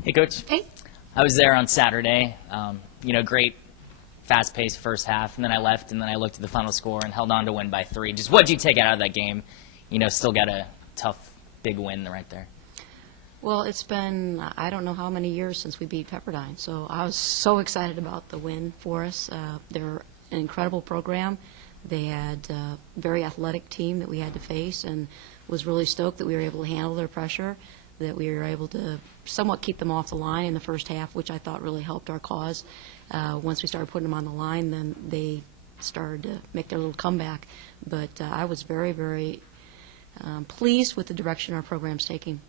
Hey, Coach. Hey. I was there on Saturday. Great, fast-paced first half, and then I left, and then I looked at the final score and held on to win by 3. Just what did you take out of that game? Still got a tough, big win right there. Well, it's been, I don't know how many years since we beat Pepperdine, so I was so excited about the win for us. They're an incredible program. They had a very athletic team that we had to face, and was really stoked that we were able to handle their pressure, that we were able to somewhat keep them off the line in the first half, which I thought really helped our cause. Once we started putting them on the line, then they started to make their little comeback. But I was very, very pleased with the direction our program's taking.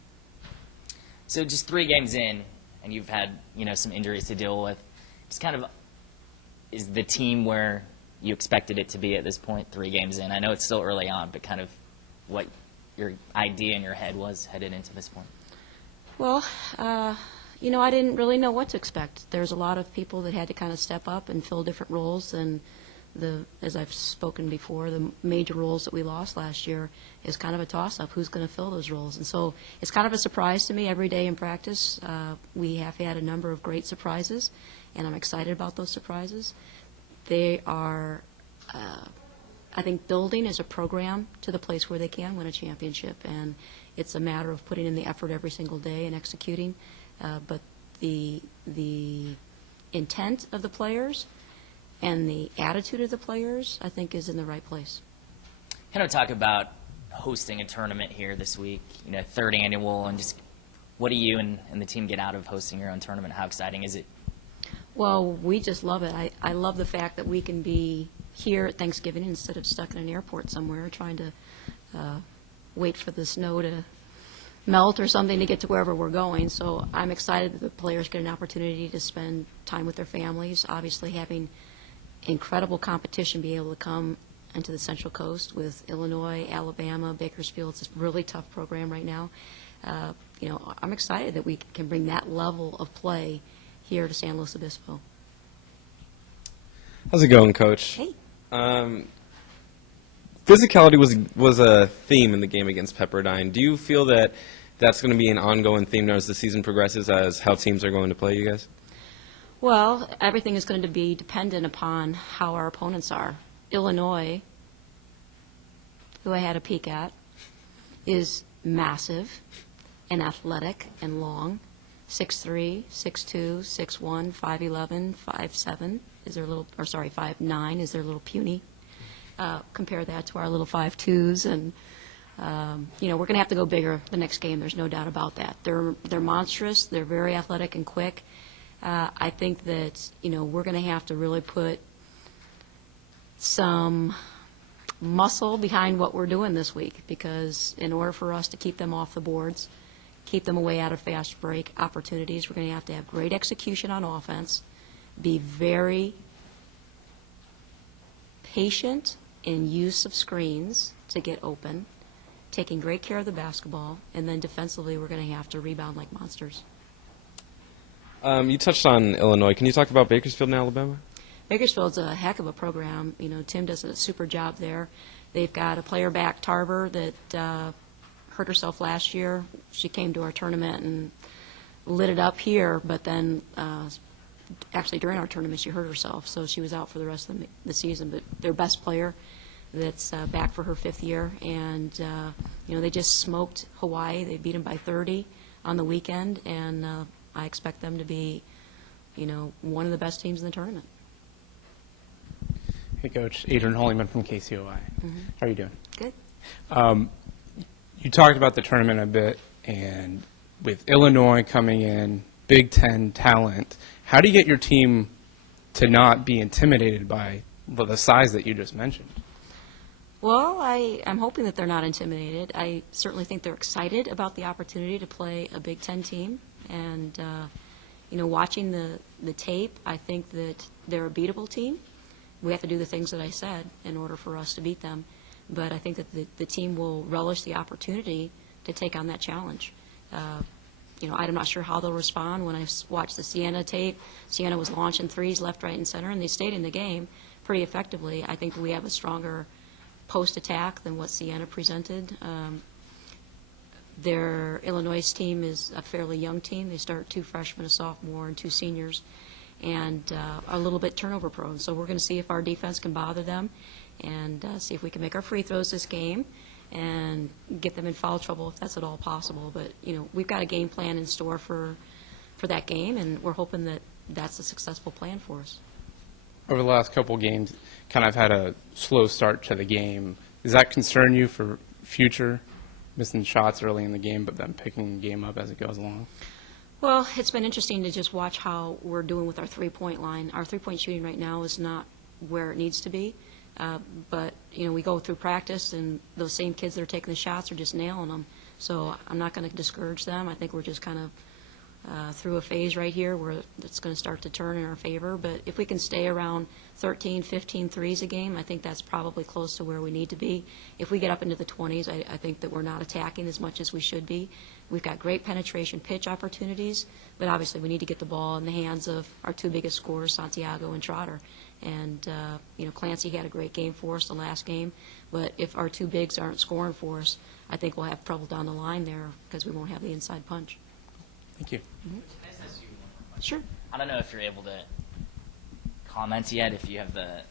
So just 3 games in, and you've had some injuries to deal with. Just kind of, is the team where you expected it to be at this point, 3 games in? I know it's still early on, but kind of what your idea in your head was headed into this point. Well, I didn't really know what to expect. There's a lot of people that had to kind of step up and fill different roles, and as I've spoken before, the major roles that we lost last year is kind of a toss-up. Who's going to fill those roles? And so it's kind of a surprise to me every day in practice. We have had a number of great surprises, and I'm excited about those surprises. They are, I think, building as a program to the place where they can win a championship, and it's a matter of putting in the effort every single day and executing. But the intent of the players and the attitude of the players, I think, is in the right place. Kind of talk about hosting a tournament here this week, 3rd annual, and just what do you and the team get out of hosting your own tournament? How exciting is it? Well, we just love it. I love the fact that we can be here at Thanksgiving instead of stuck in an airport somewhere trying to wait for the snow to melt or something to get to wherever we're going. So I'm excited that the players get an opportunity to spend time with their families. Obviously, having incredible competition, be able to come into the Central Coast with Illinois, Alabama, Bakersfield. It's a really tough program right now. I'm excited that we can bring that level of play here to San Luis Obispo. How's it going, Coach? Hey. Physicality was a theme in the game against Pepperdine. Do you feel that that's going to be an ongoing theme now as the season progresses, as how teams are going to play you guys? Well, everything is going to be dependent upon how our opponents are. Illinois, who I had a peek at, is massive and athletic and long. 6'3", 6'2", 6'1", 5'11", 5'7", is their little, or sorry, 5'9", is their little puny. Compare that to our little 5'2s, and we're going to have to go bigger the next game. There's no doubt about that. They're monstrous. They're very athletic and quick. I think that we're going to have to really put some muscle behind what we're doing this week, because in order for us to keep them off the boards, keep them away out of fast break opportunities, we're going to have great execution on offense, be very patient in use of screens to get open, taking great care of the basketball, and then defensively we're going to have to rebound like monsters. You touched on Illinois. Can you talk about Bakersfield and Alabama? Bakersfield's a heck of a program. Tim does a super job there. They've got a player back, Tarver, that hurt herself last year. She came to our tournament and lit it up here, but then actually during our tournament she hurt herself, so she was out for the rest of the season. But their best player that's back for her 5th year, and they just smoked Hawaii. They beat them by 30 on the weekend, and I expect them to be one of the best teams in the tournament. Hey, Coach. Adrian Holleyman from KCOI. Mm-hmm. How are you doing? Good. You talked about the tournament a bit, and with Illinois coming in, Big Ten talent, how do you get your team to not be intimidated by the size that you just mentioned? Well, I'm hoping that they're not intimidated. I certainly think they're excited about the opportunity to play a Big Ten team. And, watching the tape, I think that they're a beatable team. We have to do the things that I said in order for us to beat them. But I think that the team will relish the opportunity to take on that challenge. I'm not sure how they'll respond. When I watched the Siena tape, Siena was launching threes left, right, and center, and they stayed in the game pretty effectively. I think we have a stronger post attack than what Siena presented. Their Illinois team is a fairly young team. They start 2 freshmen, a sophomore, and 2 seniors, and are a little bit turnover prone. So we're going to see if our defense can bother them and see if we can make our free throws this game and get them in foul trouble if that's at all possible. But, we've got a game plan in store for that game, and we're hoping that that's a successful plan for us. Over the last couple games, kind of had a slow start to the game. Does that concern you for future, missing shots early in the game, but then picking the game up as it goes along? Well, it's been interesting to just watch how we're doing with our three-point line. Our three-point shooting right now is not where it needs to be. But, we go through practice, and those same kids that are taking the shots are just nailing them. So I'm not going to discourage them. I think we're just kind of through a phase right here where it's going to start to turn in our favor. But if we can stay around 13, 15 threes a game, I think that's probably close to where we need to be. If we get up into the 20s, I think that we're not attacking as much as we should be. We've got great penetration pitch opportunities, but obviously we need to get the ball in the hands of our 2 biggest scorers, Santiago and Trotter. And, Clancy had a great game for us the last game, but if our 2 bigs aren't scoring for us, I think we'll have trouble down the line there because we won't have the inside punch. Thank you. Can I just ask you one more question? Sure. I don't know if you're able to comment yet, if you have the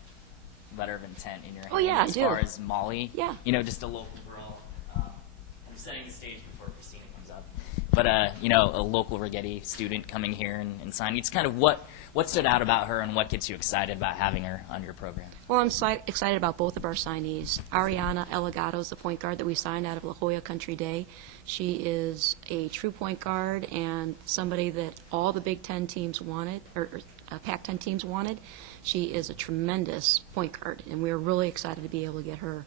letter of intent in your hand. Oh, yeah, I as do. far as Molly. Yeah. Just a local girl. I'm setting the stage before Christina comes up. But, a local Rigetti student coming here and signing. It's kind of what stood out about her and what gets you excited about having her on your program? Well, I'm excited about both of our signees. Ariana Elegado is the point guard that we signed out of La Jolla Country Day. She is a true point guard and somebody that all the Big Ten teams wanted, or Pac-10 teams wanted. She is a tremendous point guard, and we're really excited to be able to get her.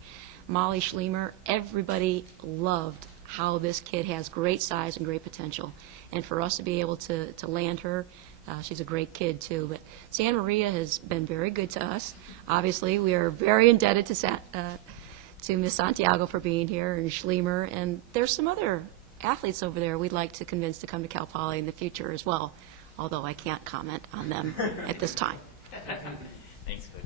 Molly Schlemer, everybody loved how this kid has great size and great potential. And for us to be able to land her, she's a great kid, too. But San Maria has been very good to us. Obviously, we are very indebted to Miss Santiago for being here, and Schlemer. And there's some other athletes over there we'd like to convince to come to Cal Poly in the future as well, although I can't comment on them at this time. Thanks, Coach.